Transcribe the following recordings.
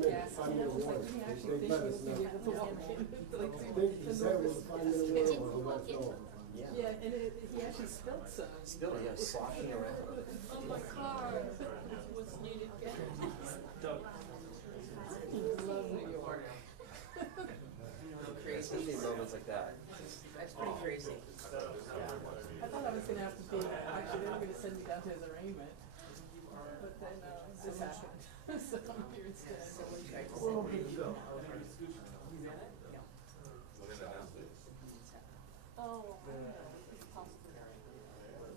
5-minute warning. They let us know. He said it was a 5-minute warning. Yeah, and he actually spilled some. Spilled, yeah, sloshing around. Oh my car. What's needed gas. Love New York. Especially moments like that. That's pretty crazy. I thought I was gonna have to be, actually they were gonna send me down to his arraignment. But then, this happened. So I'm here instead. Oh,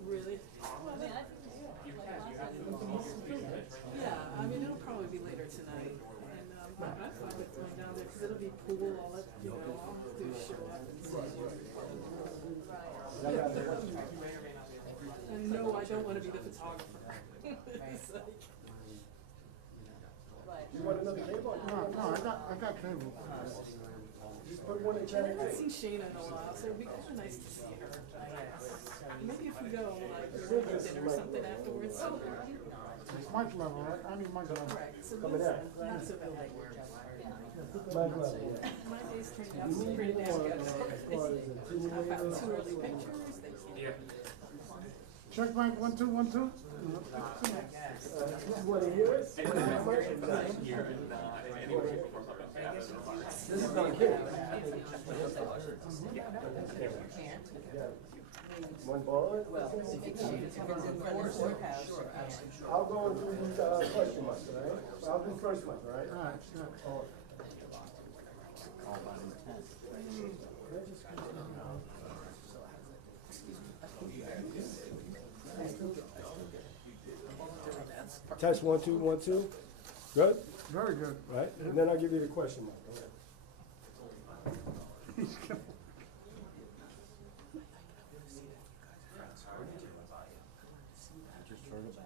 really? Well, I mean, yeah, I mean, it'll probably be later tonight. And I'm fine with going down there because it'll be pool. I'll let, you know, all I'll do is show up and see. And no, I don't want to be the photographer. It's like, You want another cable? No, I got cable. Just put one in I haven't seen Shayna in a while, so it'd be kind of nice to see her. Maybe if we go, like, we're gonna get dinner or something afterwards. It's mic level, right? I need mic level. Right, so Coming out. not so bad. My glove, yeah. My day's turned out pretty damn good. I found 2 early pictures, they can't. Check mic 1 2 1 2. You want to hear it? This is not here. One ball? Well, if it's in front of the courthouse, sure, absolutely. I'll go and do the question mark, all right? I'll do first one, all right? All right, sure. Test 1 2 1 2. Good? Very good. Right? And then I'll give you the question mark. All right.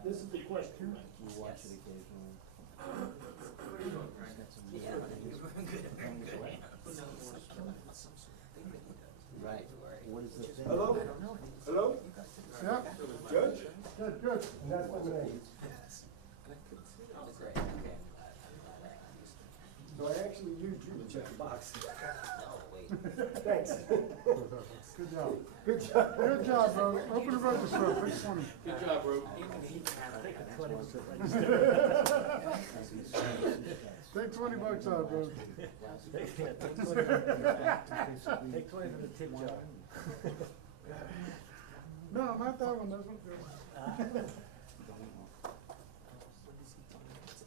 This is the question. You watch it occasionally. Right. What is the thing? Hello? Hello? Yeah. Judge? Good, good. And that's my name. So I actually used you to check the box. Thanks. Good job. Good job. Good job, bro. Open the register up. Pick 20. Good job, bro. Take $20 out, bro. Take 20 for the tip jar. No, not that one. That's one good.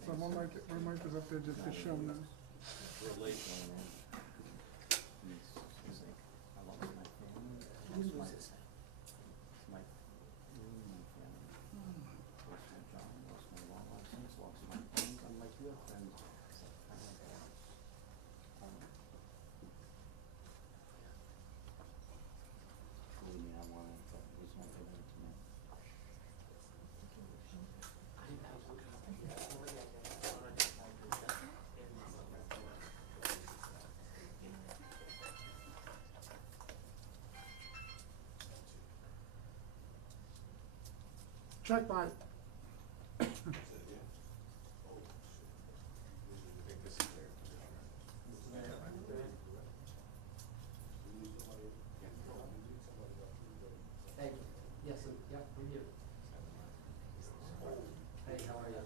So my mic is up there just to show them. We're late. Check by. Hey, yes, yeah, we're here. Hey, how are you?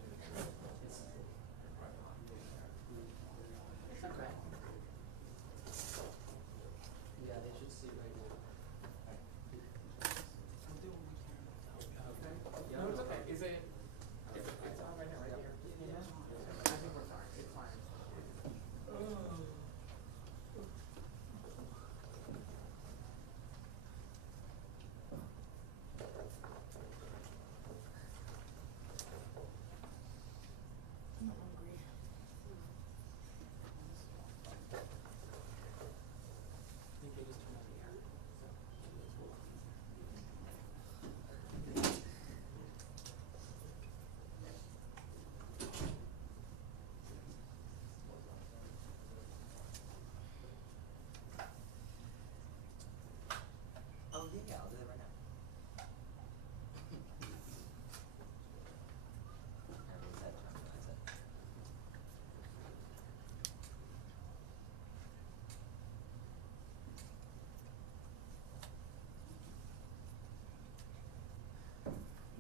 Okay. Yeah, they should see right now. No, it's okay. Is it?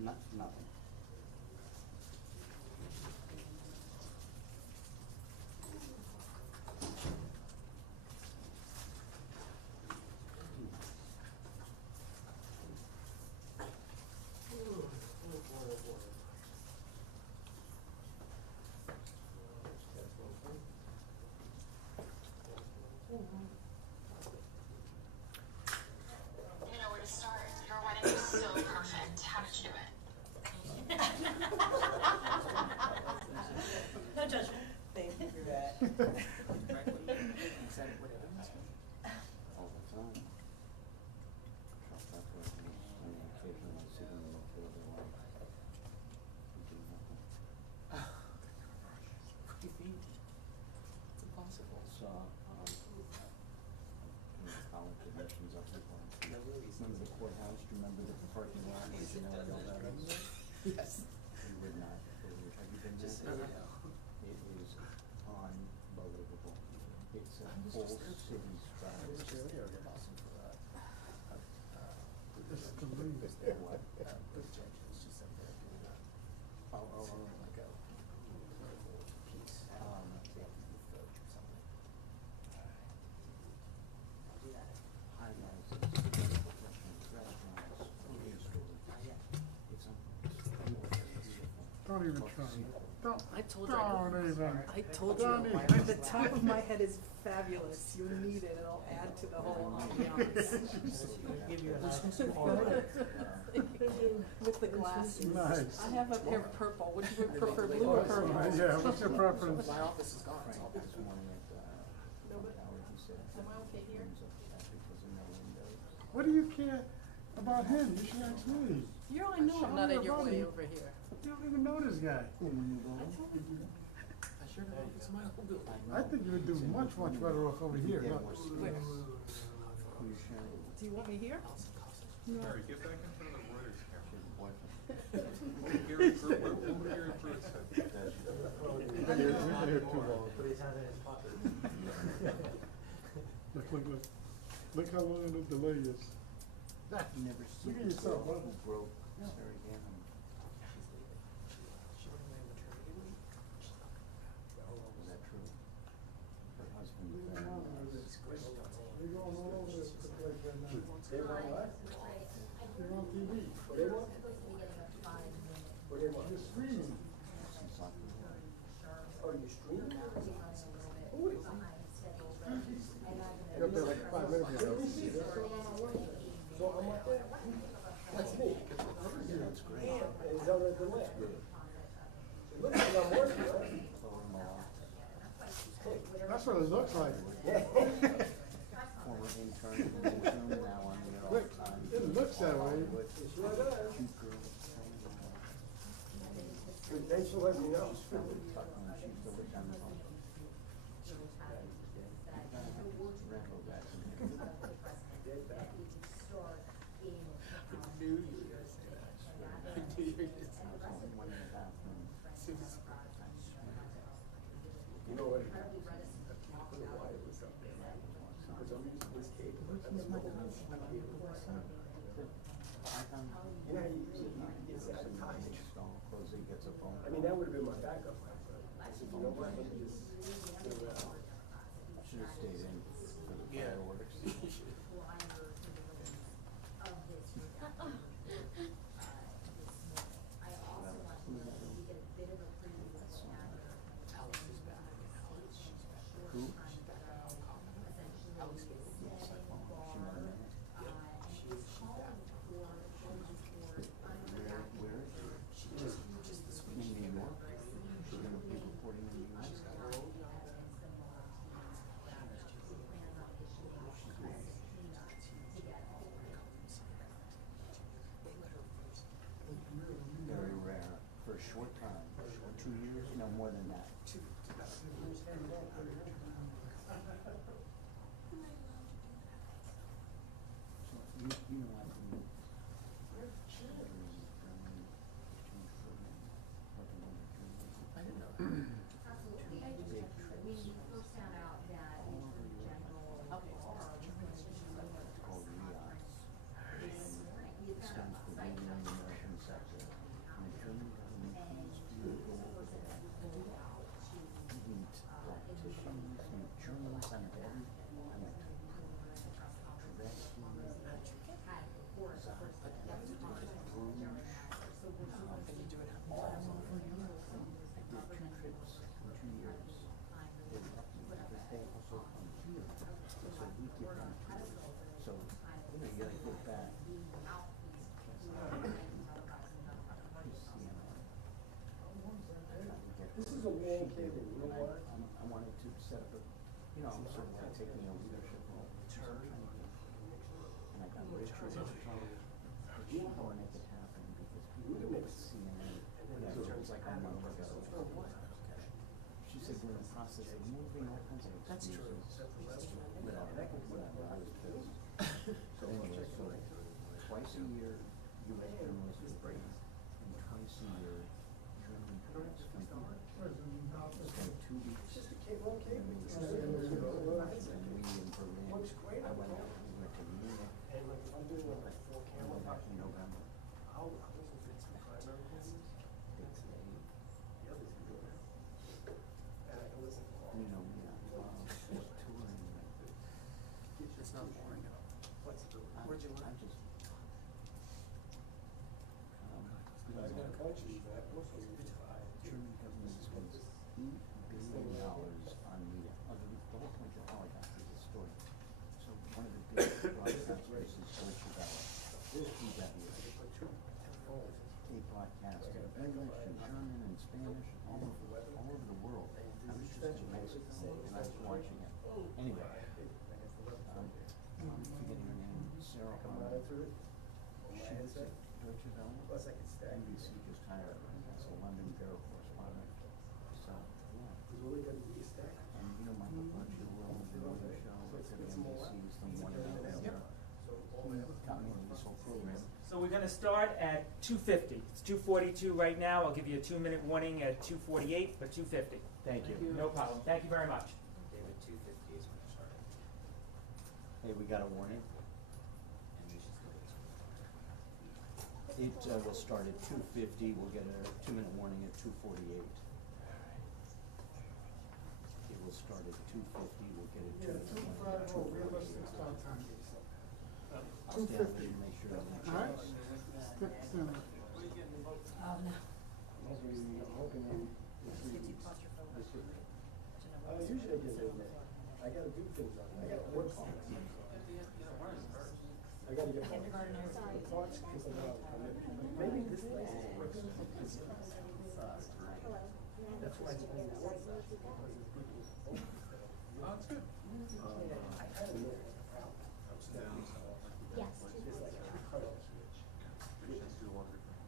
Nothing. You know where to start. Your wedding was so perfect. How did you do it? No judgment. Thank you for that. All the time. Trust that person. I mean, occasionally I see them in the field of life. We do nothing. What do you think? It's impossible. So, college admissions up in Florence. Remember the courthouse? Do you remember the parking lot? Did you know where all that is? Yes. You would not. Have you been Just there? say no. It is unbelievable. It's a whole city's drive. Awesome for that. What? Big changes just up there doing that. Like a piece. Or something. I'll do that. High-rise, restaurants, grocery stores. It's beautiful. Don't even try. Don't. I told Don't even. I told Don't you, even. the top of my head is fabulous. You need it, it'll add to the whole ambiance. Give you a With the glasses. Nice. I have a pair of purple. Would you prefer blue or purple? Yeah, what's your preference? My office is gone. It's all Frank, this morning at, Nobody- Howard, he said. Am I okay here? Rooms upset because of no windows. What do you care about him? You should ask me. You already know I'm not in your way over here. You don't even know this guy. I sure hope it's my whole building. I think you would do much, much better off over here. Yeah, Look. more space. Where? Who you sharing it with? Do you want me here? Harry, get back in front of the Reuters camera. Your boyfriend. Gary Pruitt, what would Gary Pruitt say? You've been here too long. But he's having his pocket. Look. Look how long the delay is. You never see Look at the yourself, girl brother. who broke Sarah Gannum. She went away on maternity leave. She's not coming back. Is that true? Her husband, He's going all over the place right now. They're on what? They're on TV. What they want? What they want? You're streaming. some soccer. Oh, you streaming? Who is he? You're up there like 5 minutes ago. So I'm up there? That's me. That's great. And he's on the delay. It looks like I'm working, right? Chloe Moore, That's what it looks like. former intern in the newsroom, now on the all Look, the time. it looks that way. With It sure does. cute girl playing Good, thanks for letting me know. Tuckman, she used to live down the hall. Randall Jackson. Knew you were gonna say that. I knew you were gonna say I was only one in the bathroom. You know what? I don't know why it was up there. Because I'm using this cable. but I don't know what my cable was. You know, it's advertising. Closely gets a phone. I mean, that would have been my backup plan, but I said, you know what, let me just sit around. Should have stayed in for the Yeah. fireworks. Alex is back. Alex, she's back. Who? She's back at Alcom. Alex gave me Yes, I phoned. She went in. She's back. Where is she? She just this week. In New York? She's gonna be reporting in New York? She's got her own job. Very rare, for a short time, 2 years, no more than that. So you know I can. I didn't know that. Big trips. Called RIAs. Stands for Union American Sector. grandkid, and you know what? I wanted to set up a, you know, I'm sort of like taking a leadership role. And I got Richard, but she didn't want to make it happen because people would see me, whatever, it was like a month ago. She said we're in the process of moving, all kinds of excuses. Whatever, I was pissed. So anyway, so twice a year, U.S. journalists are break, and twice a year, German journalists come to spend 2 weeks. It's just a cable on cable. And we It's in just, you know, Berlin. What's great I went about out, we went to Munich. and like if I'm doing like 4 I camera went back in November. I'll listen to some primary courses. It's a, The others are good. And I can listen to all. you know, just touring. It's not boring at all. Flexibility. Where'd you learn? I just, I was gonna coach you that. German government spends $8 billion on media. The whole point of how I got to this story. So one of the big broadcasters is Deutsche Welle. DW. They broadcast in English and German and Spanish all over the world. I was just in Mexico and I was watching it. Anyway, I'm forgetting her name, Sarah Harmon. She was at Deutsche Welle. Plus I can stack. NBC just hired her as a London bureau correspondent. So, yeah. Because all they gotta do is stack. And you know, Michael Blanchard will do the show at NBC, some morning out there. He got me into this whole program. So we're gonna start at 2:50. It's 2:42 right now. I'll give you a 2-minute warning at 2:48, but 2:50. Thank you. No problem. Thank you very much. David, 2:50 is when it started. Hey, we got a warning. And you should still get It will start at 2:50. We'll get a 2-minute warning at 2:48. It will start at 2:50. We'll get a 2-minute warning at 2:48. I'll stay out there and make sure that Alright. makes Stick Oh, no. I'm hoping they Get too claustrophobic. usually I get it. I gotta do things on it. I gotta work on it. I gotta get Kindergartners. the parts because I know maybe this place is worse. That's why it's only one because it's people's own. Oh, that's good. I had a little out upstairs. Yes. There's like a cutoff switch.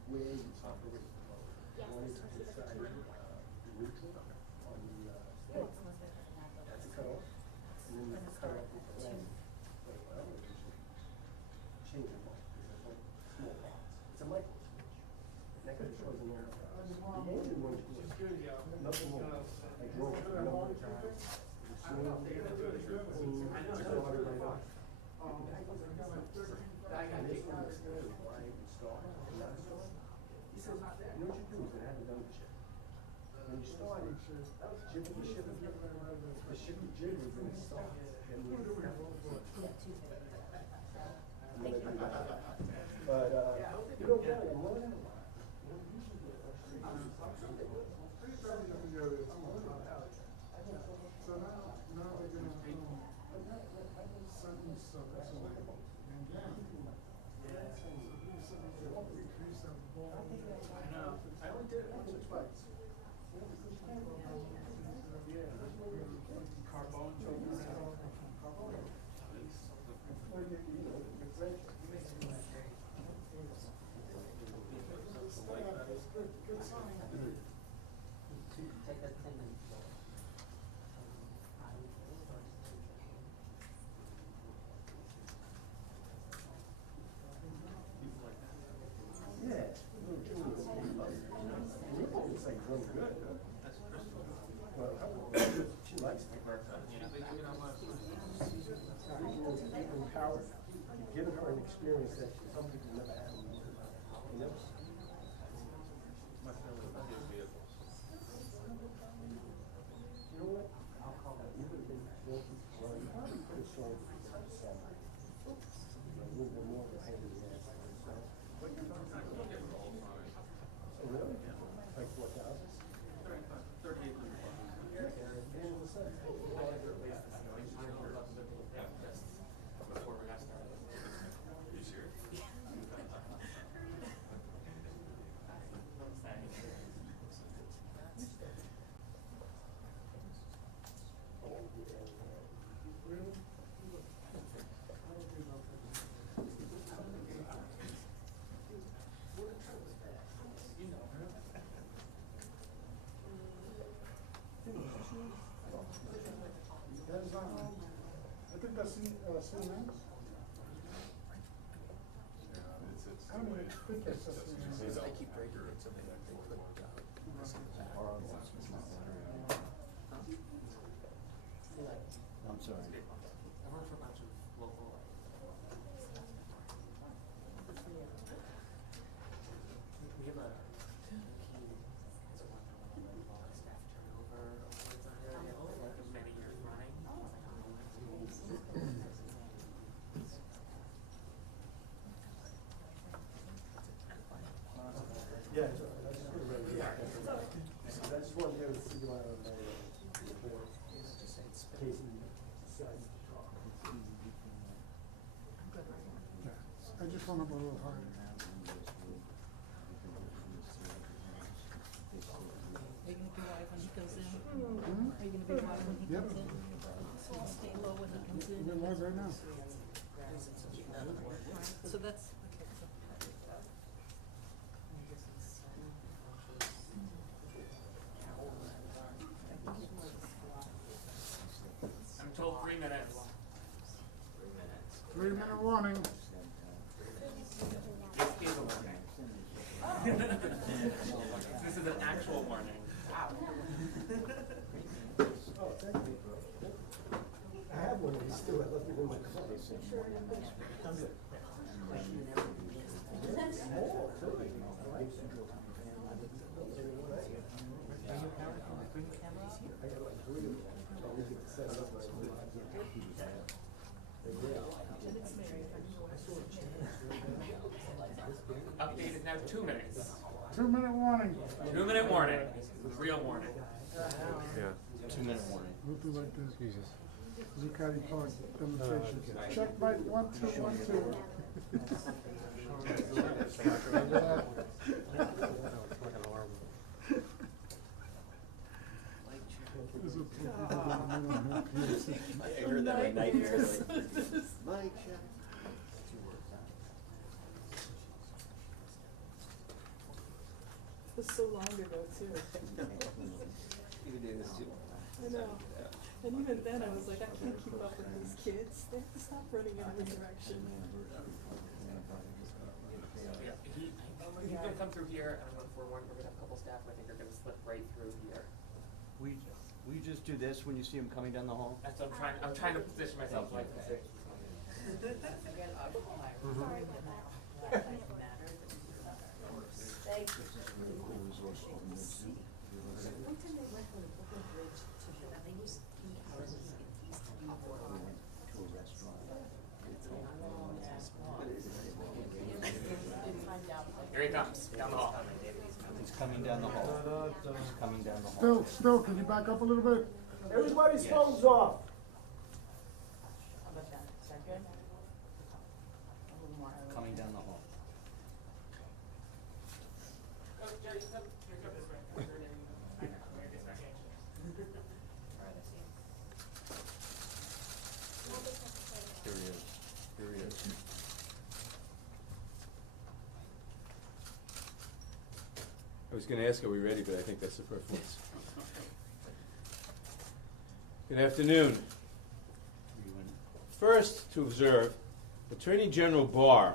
Where you operate the motor. One is inside neutral on the stick. That's a cutoff. And then you cut off with the lens. But well, you should change them all because there's like small parts. It's a micro switch. And that kind of shows in there. The engine one is nothing more. Like roll, no more time. And this one explains why it would start and not start. He says, you know what you do is it hasn't done the chip. When you start it, jiggle the ship, the ship jiggles and it starts. And then you have to but you don't get it, I'm learning a lot. So now we're gonna sentence and again. I know. I only did it once or twice. Good sign. Take that 10 minutes. Yeah. It's like really good. Well, she likes it. Empowered. Giving her an experience that some people never had. You know? My family has vehicles. You know what? I'll call that. You would have been guilty. Well, you probably could have sold it for $7. A little bit more of a hand in the ass. Oh, really? Like 4,000? 38 Yeah. before we got started. You serious? sustenance? How do you put that sustenance? I keep breaking it, so they put this in the back. I'm sorry. I've worked for a bunch of local, we have a key, it's a one staff turnover awards under it, like many years running. Yeah, I just wanted to see my report. Casey said. I just want to go a little higher. Are you gonna be wide when he comes in? Are you gonna be wide when he Yep. comes in? So you stay low when he comes in? We're live right now. So that's, I'm told 3 minutes. 3-minute warning. This is a warning. This is an actual warning. Oh, thank you, bro. I have one of these still, I left it in my car. Update is now 2 minutes. 2-minute warning. 2-minute warning. Real warning. Yeah. 2-minute warning. We'll do like this. Zuccotti Park demonstration. Check mic 1, 2, 1, 2. This is I heard that at night. nightmares. Mike, check. It was so long ago too. You do this too. I know. And even then I was like, I can't keep up with these kids. They have to stop running in every direction. Yeah, he's gonna come through here, and I'm gonna forewarn, we're gonna have a couple staff, I think are gonna slip right through here. We just do this when you see him coming down the hall? That's what I'm trying to position myself like this. Here he comes, down the hall. He's coming down the hall. He's coming down the hall. Still, can you back up a little bit? Everybody's phones off. Coming down the hall. Oh, Jerry, come this way. I know, we're just not anxious. Here he is. Here he is. I was going to ask, are we ready? But I think that's superfluous. Good afternoon. First, to observe, Attorney General Barr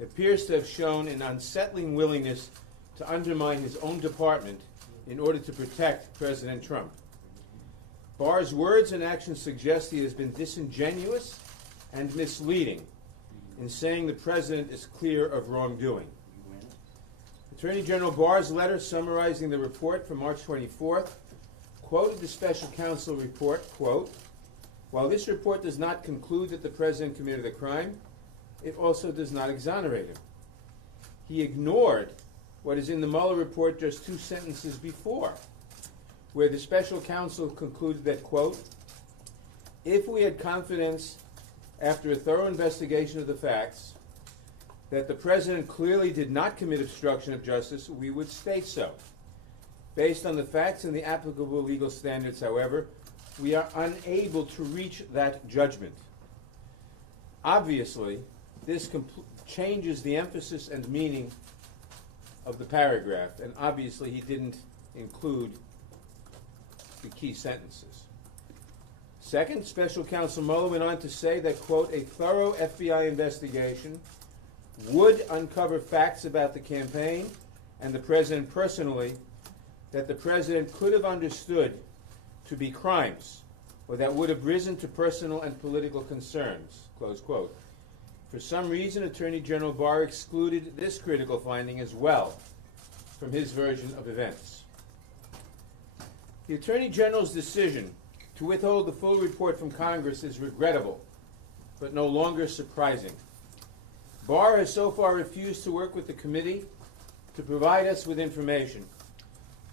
appears to have shown an unsettling willingness to undermine his own department in order to protect President Trump. Barr's words and actions suggest he has been disingenuous and misleading in saying the president is clear of wrongdoing. Attorney General Barr's letter summarizing the report from March 24th quoted the special counsel report, quote, "While this report does not conclude that the president committed a crime, it also does not exonerate him." He ignored what is in the Mueller report just 2 sentences before, where the special counsel concluded that, quote, "If we had confidence after a thorough investigation of the facts that the president clearly did not commit obstruction of justice, we would state so. Based on the facts and the applicable legal standards, however, we are unable to reach that judgment." Obviously, this changes the emphasis and meaning of the paragraph, and obviously he didn't include the key sentences. Second, Special Counsel Mueller went on to say that, quote, a thorough FBI investigation would uncover facts about the campaign and the president personally that the president could have understood to be crimes or that would have risen to personal and political concerns, close quote. For some reason, Attorney General Barr excluded this critical finding as well from his version of events. The Attorney General's decision to withhold the full report from Congress is regrettable, but no longer surprising. Barr has so far refused to work with the committee to provide us with information,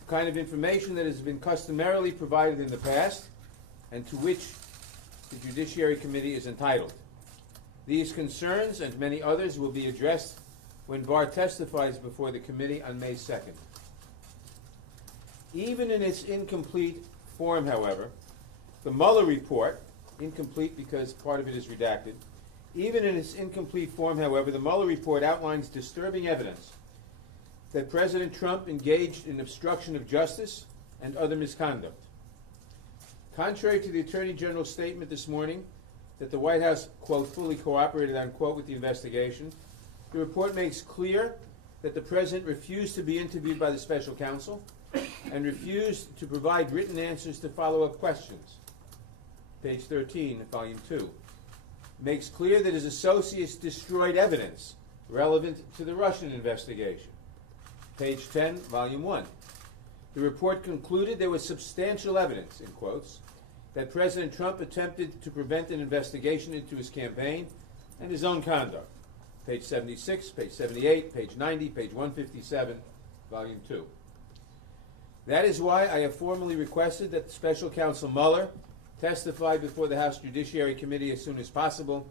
the kind of information that has been customarily provided in the past and to which the Judiciary Committee is entitled. These concerns and many others will be addressed when Barr testifies before the committee on May 2nd. Even in its incomplete form, however, the Mueller report, incomplete because part of it is redacted, even in its incomplete form, however, the Mueller report outlines disturbing evidence that President Trump engaged in obstruction of justice and other misconduct. Contrary to the Attorney General's statement this morning that the White House, quote, fully cooperated, unquote, with the investigation, the report makes clear that the President refused to be interviewed by the special counsel and refused to provide written answers to follow-up questions. Page 13, Volume 2. Makes clear that his associates destroyed evidence relevant to the Russian investigation. Page 10, Volume 1. The report concluded there was substantial evidence, in quotes, that President Trump attempted to prevent an investigation into his campaign and his own conduct. Page 76, page 78, page 90, page 157, Volume 2. That is why I have formally requested that Special Counsel Mueller testify before the House Judiciary Committee as soon as possible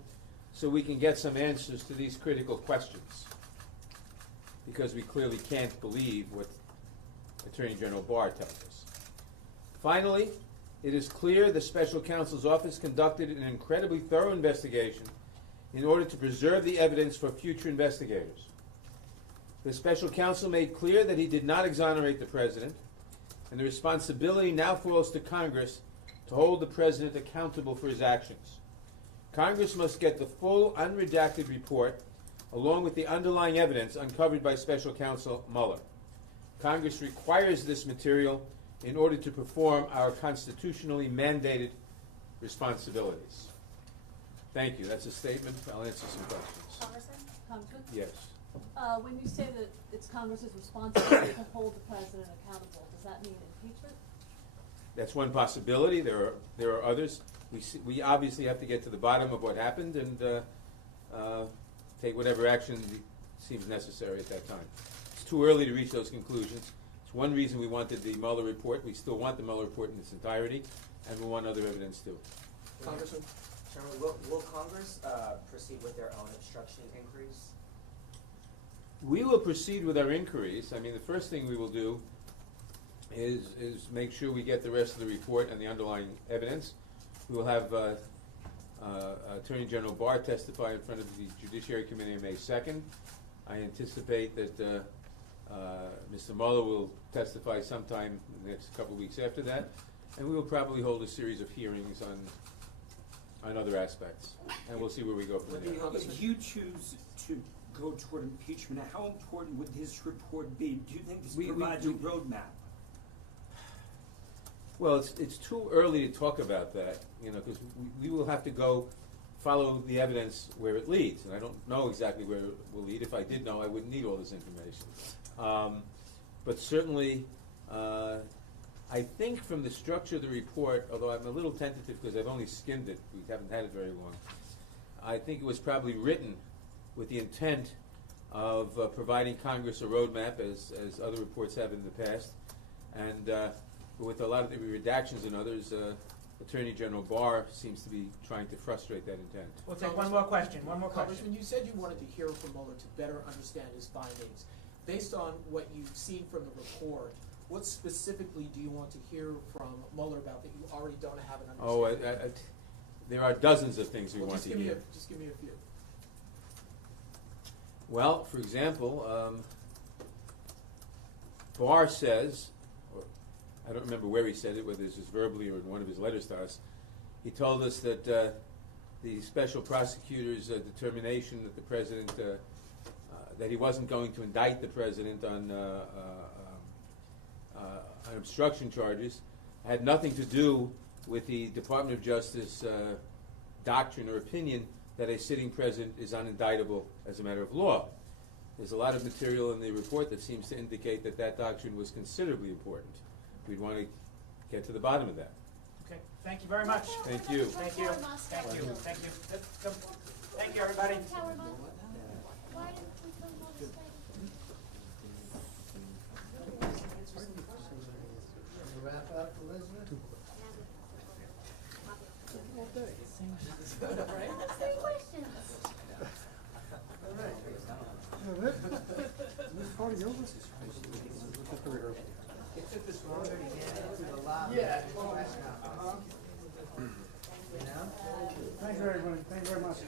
so we can get some answers to these critical questions, because we clearly can't believe what Attorney General Barr tells us. Finally, it is clear the Special Counsel's office conducted an incredibly thorough investigation in order to preserve the evidence for future investigators. The Special Counsel made clear that he did not exonerate the President, and the responsibility now falls to Congress to hold the President accountable for his actions. Congress must get the full, unredacted report along with the underlying evidence uncovered by Special Counsel Mueller. Congress requires this material in order to perform our constitutionally mandated responsibilities. Thank you. That's a statement. I'll answer some questions. Congressman? Yes. When you say that it's Congress's responsibility to hold the president accountable, does that mean impeachment? That's one possibility. There are others. We obviously have to get to the bottom of what happened and take whatever action seems necessary at that time. It's too early to reach those conclusions. It's one reason we wanted the Mueller report. We still want the Mueller report in its entirety, and we want other evidence too. Congressman? Chairman, will Congress proceed with their own obstruction inquiries? We will proceed with our inquiries. I mean, the first thing we will do is make sure we get the rest of the report and the underlying evidence. We will have Attorney General Barr testify in front of the Judiciary Committee on May 2nd. I anticipate that Mr. Mueller will testify sometime in the next couple of weeks after that, and we will probably hold a series of hearings on other aspects, and we'll see where we go from there. If you choose to go toward impeachment, how important would his report be? Do you think this provides a roadmap? Well, it's too early to talk about that, because we will have to follow the evidence where it leads, and I don't know exactly where it will lead. If I did know, I wouldn't need all this information. But certainly, I think from the structure of the report, although I'm a little tentative because I've only skimmed it, we haven't had it very long, I think it was probably written with the intent of providing Congress a roadmap, as other reports have in the past, and with a lot of the redactions and others, Attorney General Barr seems to be trying to frustrate that intent. We'll take one more question. Congressman, you said you wanted to hear from Mueller to better understand his findings. Based on what you've seen from the report, what specifically do you want to hear from Mueller about that you already don't have an understanding? There are dozens of things we want to hear. Just give me a few. Well, for example, Barr says, or I don't remember where he said it, whether this is verbally or in one of his letters to us, He told us that the special prosecutor's determination that the president, that he wasn't going to indict the president on obstruction charges, had nothing to do with the Department of Justice doctrine or opinion that a sitting president is unindictable as a matter of law. There's a lot of material in the report that seems to indicate that that doctrine was considerably important. We'd want to get to the bottom of that. Okay, thank you very much. Thank you. Thank you, thank you, thank you. Come. Thank you, everybody. Why didn't we film all this later? Wrap up, Elizabeth? Three questions. This party over? It took us longer to get into the lobby. Yeah. You know? Thank you, everybody. Thank you very much.